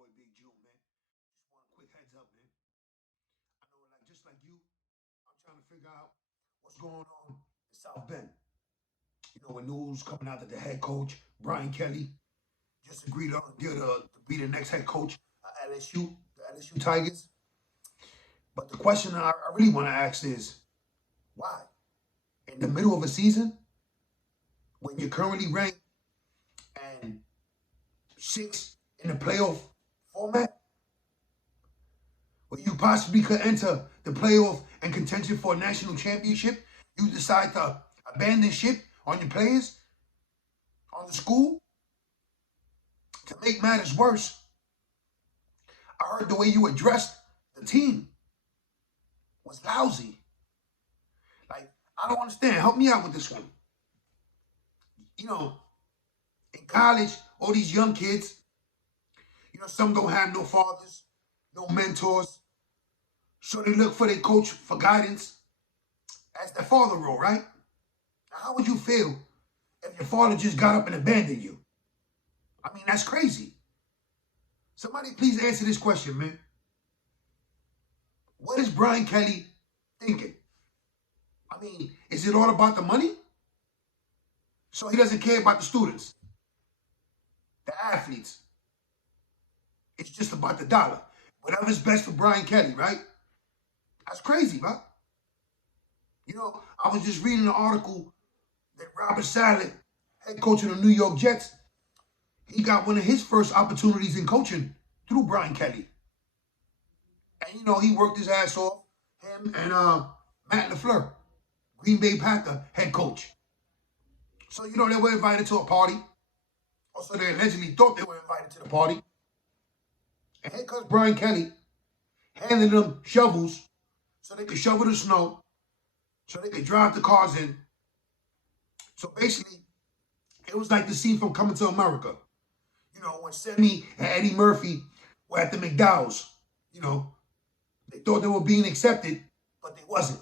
boy Big June, man. Just want a quick heads up, man. I know, like just like you, I'm trying to figure out what's going on in South Bend. You know, with news coming out that the head coach Brian Kelly just agreed on a deal to be the next head coach at LSU, the LSU Tigers. But the question I really want to ask is, why? In the middle of a season, when you're currently ranked and sixth in the playoff format, where you possibly could enter the playoff and contention for a national championship, you decide to abandon ship on your players, on the school. To make matters worse, I heard the way you addressed the team was lousy. Like, I don't understand. Help me out with this one. You know, in college, all these young kids, you know, some don't have no fathers, no mentors. So they look for their coach for guidance as their father role, right? Now, how would you feel if your father just got up and abandoned you? I mean, that's crazy. Somebody please answer this question, man. What is Brian Kelly thinking? I mean, is it all about the money? So he doesn't care about the students, the athletes. It's just about the dollar. Whatever's best for Brian Kelly, right? That's crazy, right? You know, I was just reading an article that Robert Saleh, head coach of the New York Jets, he got one of his first opportunities in coaching through Brian Kelly. And, you know, he worked his ass off, him and Matt LaFleur, Green Bay Packer head coach. So, you know, they were invited to a party. Also, they allegedly thought they were invited to the party. And here comes Brian Kelly handing them shovels so they could shovel the snow, so they could drive the cars in. So basically, it was like the scene from Coming to America. You know, when Sammy and Eddie Murphy were at the McDowell's, you know, they thought they were being accepted, but they wasn't.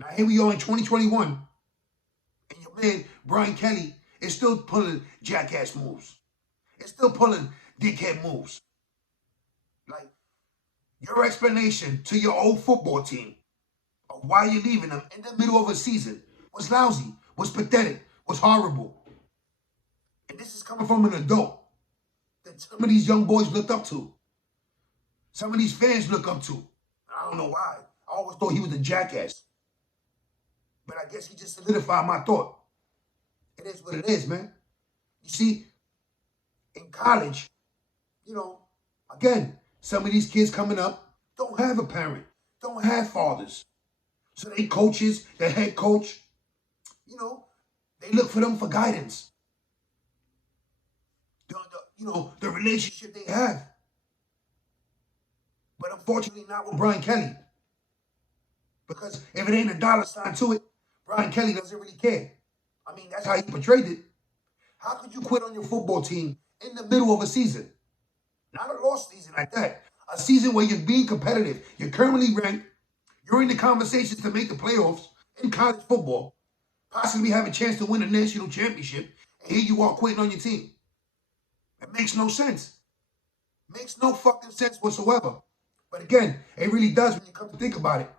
Now here we are in 2021, and your man, Brian Kelly, is still pulling jackass moves. It's still pulling dickhead moves. Like, your explanation to your old football team of why you're leaving them in the middle of a season was lousy, was pathetic, was horrible. And this is coming from an adult that some of these young boys looked up to. Some of these fans look up to. I don't know why. I always thought he was a jackass. But I guess he just solidified my thought. It is what it is, man. You see, in college, you know, again, some of these kids coming up don't have a parent, don't have fathers. So they coaches, the head coach, you know, they look for them for guidance. You know, the relationship they have. But unfortunately, not with Brian Kelly. Because if it ain't a dollar sign to it, Brian Kelly doesn't really care. I mean, that's how he portrayed it. How could you quit on your football team in the middle of a season? Not a lost season like that. A season where you're being competitive. You're currently ranked. You're in the conversations to make the playoffs in college football. Possibly have a chance to win a national championship. And here you are quitting on your team. It makes no sense. Makes no fucking sense whatsoever. But again, it really does when you come to think about it.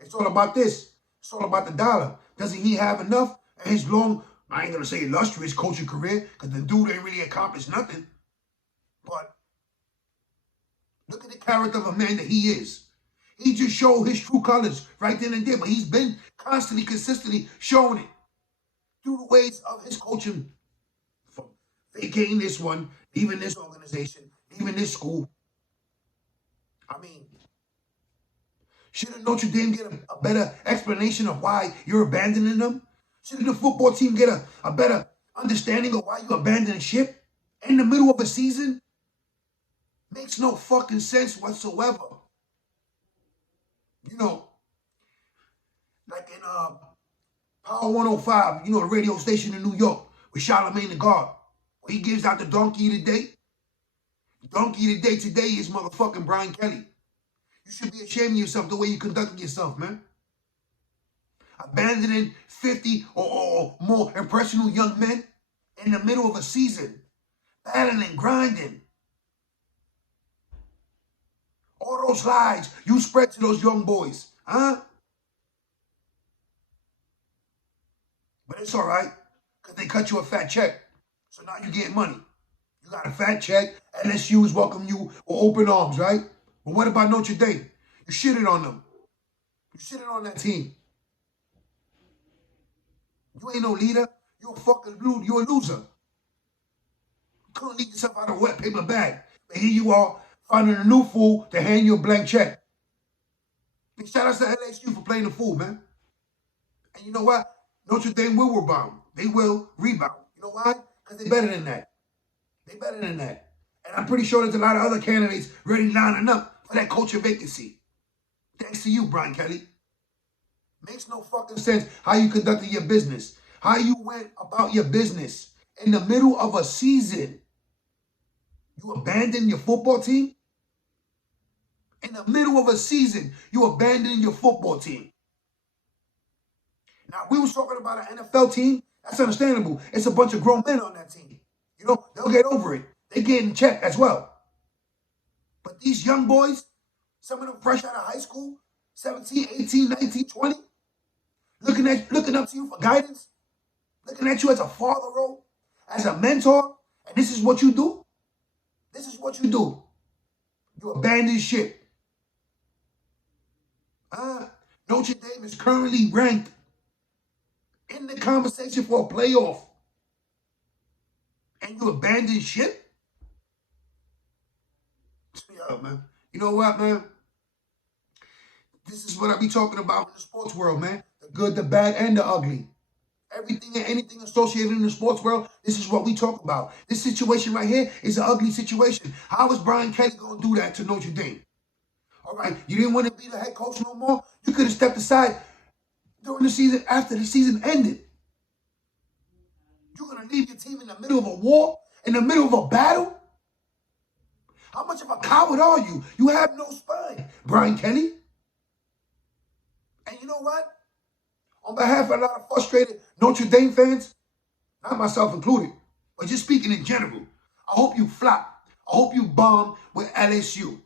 It's all about this. It's all about the dollar. Doesn't he have enough in his long, I ain't going to say illustrious coaching career, because the dude ain't really accomplished nothing. But look at the character of a man that he is. He just showed his true colors right then and there, but he's been constantly, consistently showing it through the ways of his coaching. From vacating this one, leaving this organization, leaving this school. I mean, shouldn't Notre Dame get a better explanation of why you're abandoning them? Shouldn't the football team get a better understanding of why you abandoned ship in the middle of a season? Makes no fucking sense whatsoever. You know, like in Power 105, you know, the radio station in New York with Charlemagne the God, where he gives out the donkey of the day. The donkey of the day today is motherfucking Brian Kelly. You should be ashamed of yourself the way you conducted yourself, man. Abandoning 50 or more impressionable young men in the middle of a season. Battling, grinding. All those lies you spread to those young boys, huh? But it's all right, because they cut you a fat check. So now you get money. You got a fat check. LSU is welcoming you with open arms, right? But what about Notre Dame? You shitted on them. You shitted on that team. You ain't no leader. You're a fucking you're a loser. You couldn't leave yourself out of a wet paper bag. But here you are, finding a new fool to hand you a blank check. And shout out to LSU for playing the fool, man. And you know what? Notre Dame will rebound. They will rebound. You know why? Because they're better than that. They're better than that. And I'm pretty sure there's a lot of other candidates ready lining up for that coaching vacancy. Thanks to you, Brian Kelly. Makes no fucking sense how you conducted your business. How you went about your business in the middle of a season. You abandoned your football team? In the middle of a season, you abandoned your football team. Now, we was talking about an NFL team. That's understandable. It's a bunch of grown men on that team. You know, they'll get over it. They get in check as well. But these young boys, some of them fresh out of high school, 17, 18, 19, 20, looking up to you for guidance, looking at you as a father role, as a mentor, and this is what you do? This is what you do. You abandon ship. Notre Dame is currently ranked in the conversation for a playoff. And you abandon ship? Yo, man. You know what, man? This is what I be talking about in the sports world, man. The good, the bad, and the ugly. Everything and anything associated in the sports world, this is what we talk about. This situation right here is an ugly situation. How is Brian Kelly going to do that to Notre Dame? All right, you didn't want to be the head coach no more? You could have stepped aside during the season after the season ended. You're going to leave your team in the middle of a war? In the middle of a battle? How much of a coward are you? You have no spine, Brian Kelly. And you know what? On behalf of a lot of frustrated Notre Dame fans, not myself included, but just speaking in general, I hope you flop. I hope you bomb with LSU.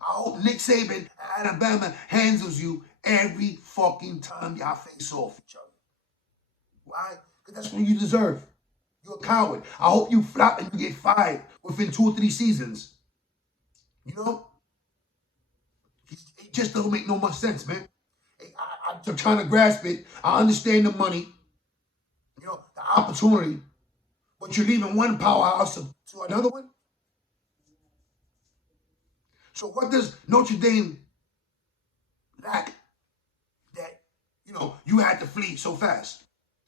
I hope Nick Saban and Alabama handles you every fucking time y'all face off each other. Why? Because that's what you deserve. You're a coward. I hope you flop and you get fired within 2 or 3 seasons. You know? It just doesn't make no much sense, man. I'm trying to grasp it. I understand the money, you know, the opportunity, but you're leaving one powerhouse to another one. So what does Notre Dame lack that, you know, you had to flee so fast?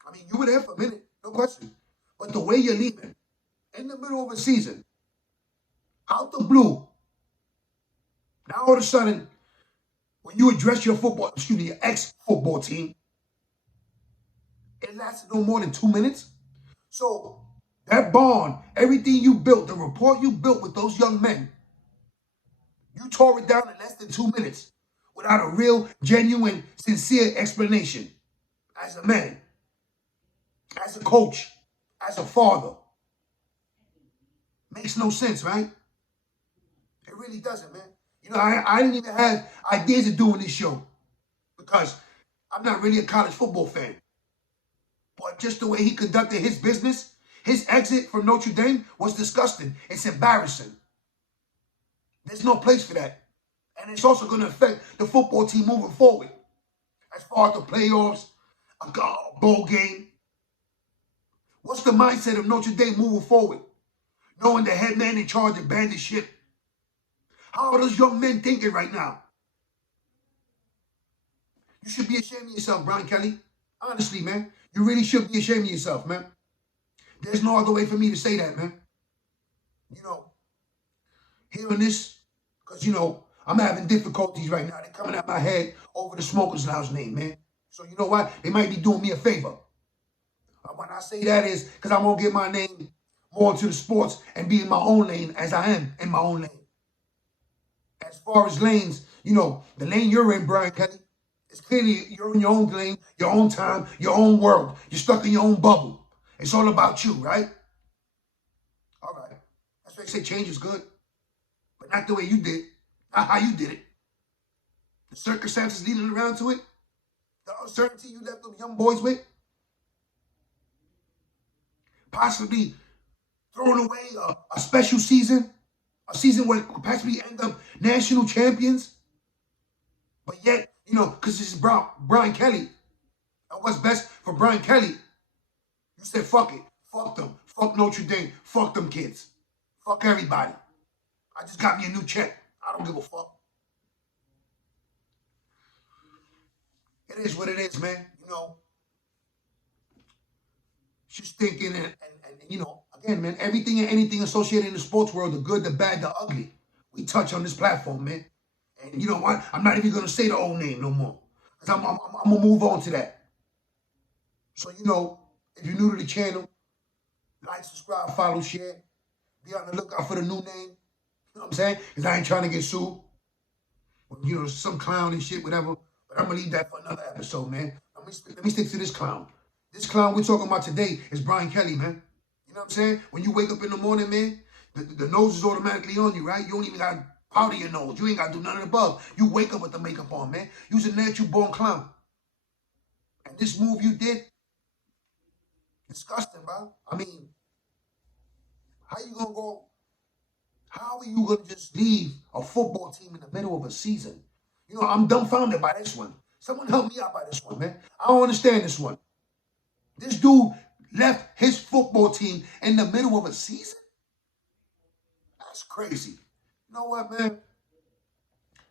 I mean, you were there for a minute, no question. But the way you're leaving, in the middle of a season, out the blue, now all of a sudden, when you address your your ex-football team, it lasted no more than 2 minutes. So that bond, everything you built, the rapport you built with those young men, you tore it down in less than 2 minutes without a real, genuine, sincere explanation as a man, as a coach, as a father. Makes no sense, right? It really doesn't, man. You know, I didn't even have ideas of doing this show because I'm not really a college football fan. But just the way he conducted his business, his exit from Notre Dame was disgusting. It's embarrassing. There's no place for that. And it's also going to affect the football team moving forward. As far as the playoffs, a bowl game. What's the mindset of Notre Dame moving forward? Knowing the head man in charge abandoned ship. How are those young men thinking right now? You should be ashamed of yourself, Brian Kelly. Honestly, man. You really should be ashamed of yourself, man. There's no other way for me to say that, man. You know, hearing this, because, you know, I'm having difficulties right now. They're coming out my head over the Smokers Lounge name, man. So you know what? They might be doing me a favor. When I say that is because I won't get my name more into the sports and be in my own lane as I am in my own lane. As far as lanes, you know, the lane you're in, Brian Kelly, it's clearly you're in your own lane, your own time, your own world. You're stuck in your own bubble. It's all about you, right? All right. That's why I say change is good. But not the way you did. How you did it. The circumstances leading around to it. The uncertainty you left them young boys with. Possibly throwing away a special season. A season where it could possibly end up national champions. But yet, you know, because this is Brian Kelly. And what's best for Brian Kelly, you said, fuck it. Fuck them. Fuck Notre Dame. Fuck them kids. Fuck everybody. I just got me a new check. I don't give a fuck. It is what it is, man. You know, just thinking and you know, again, man, everything and anything associated in the sports world, the good, the bad, the ugly, we touch on this platform, man. And you know what? I'm not even going to say the old name no more. Because I'm going to move on to that. So, you know, if you're new to the channel, like, subscribe, follow, share. Be on the lookout for the new name. You know what I'm saying? Because I ain't trying to get sued. You know, some clown and shit, whatever. But I'm going to leave that for another episode, man. Let me stick to this clown. This clown we're talking about today is Brian Kelly, man. You know what I'm saying? When you wake up in the morning, man, the nose is automatically on you, right? You don't even got to powder your nose. You ain't got to do none of the above. You wake up with the makeup on, man. You's a natural born clown. And this move you did, disgusting, bro. I mean, how are you going to just leave a football team in the middle of a season? You know, I'm dumbfounded by this one. Someone help me out by this one, man. I don't understand this one. This dude left his football team in the middle of a season? That's crazy. You know what, man?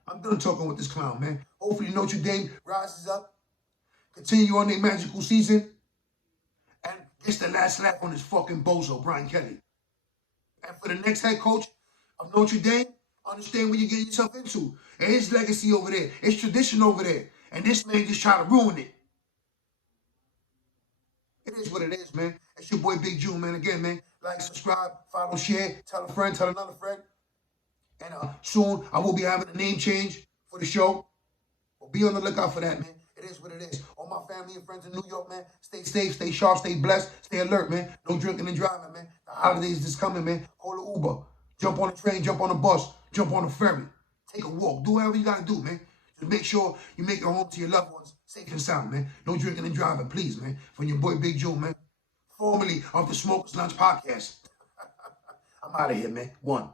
I'm done talking with this clown, man. Hopefully Notre Dame rises up, continue on their magical season, and gets the last laugh on this fucking bozo, Brian Kelly. And for the next head coach of Notre Dame, understand what you're getting yourself into. And his legacy over there, his tradition over there. And this man just try to ruin it. It is what it is, man. It's your boy Big June, man. Again, man, like, subscribe, follow, share, tell a friend, tell another friend. And soon I will be having a name change for the show. Well, be on the lookout for that, man. It is what it is. All my family and friends in New York, man, stay safe, stay sharp, stay blessed, stay alert, man. No drinking and driving, man. The holidays is coming, man. Call the Uber. Jump on the train, jump on the bus, jump on the ferry. Take a walk. Do whatever you got to do, man. Just make sure you make it home to your loved ones safe and sound, man. No drinking and driving, please, man. From your boy Big Joe, man. Formerly of the Smokers Lunch Podcast. I'm out of here, man. One.